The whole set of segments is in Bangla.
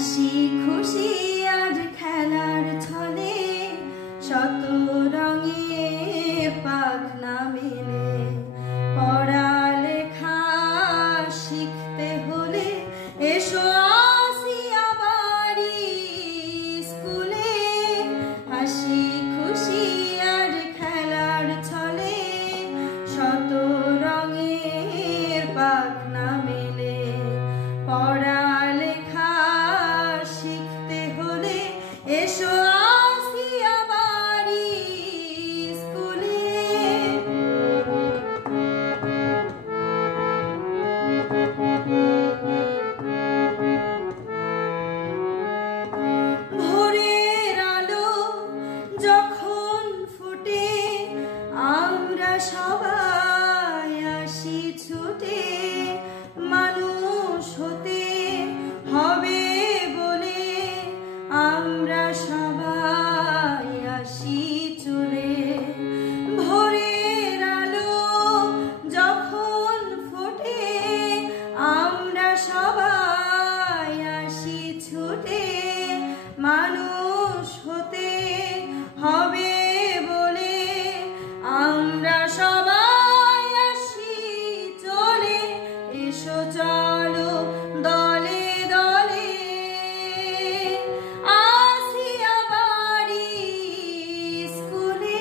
হাসি খুশি আর খেলার ছলে শত রঙে পাখনা মেলে পড়ালেখা শিখতে হলে এসো আসি আবারই স্কুলে হাসি খুশি আর খেলার ছলে শত রঙের পাখনা মেলে পড়ালেখা শিখতে হলে এসো আসি আবারই স্কুলে ভোরের আলো যখন ফোটে আমরা সবাই আসি ছুটে মানুষ হতে হবে বলে আমরা সবাই আসি চলে ভোরের আলো যখন ফোটে আমরা সবাই আসি ছুটে মানুষ হতে হবে বলে আমরা সবাই আসি চলে এসো চলো দলে দলে আসি আবারই স্কুলে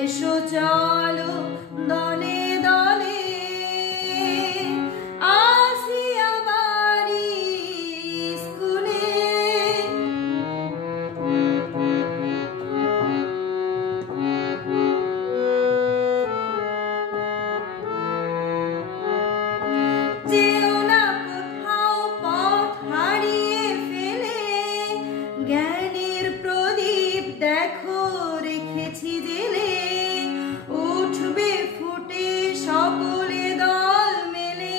এসো চলো দলে দলে আসি আবারই স্কুলে যেও না কোথাও পথ হারিয়ে ফেলে জ্ঞানের প্রদীপ দেখো রেখেছি জেলে উঠবে ফুটে সকলে দল মেলে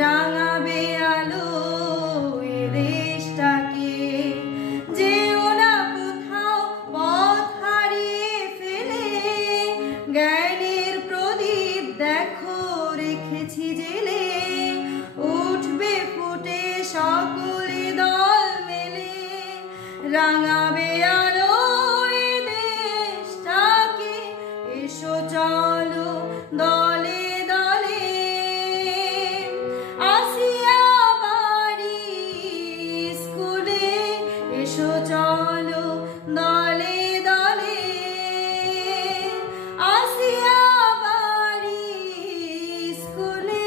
রাঙাবে আলো এ দেশটাকে যেও না কোথাও পথ হারিয়ে ফেলে জ্ঞানের প্রদীপ দেখো রেখেছি জেলে উঠবে ফুটে সকলে দল মেলে রাঙাবে আলো এ দেশটাকে এসো চলো দলে দলে আসি আবারই স্কুলে এসো চলো দলে দলে আসি আবারই স্কুলে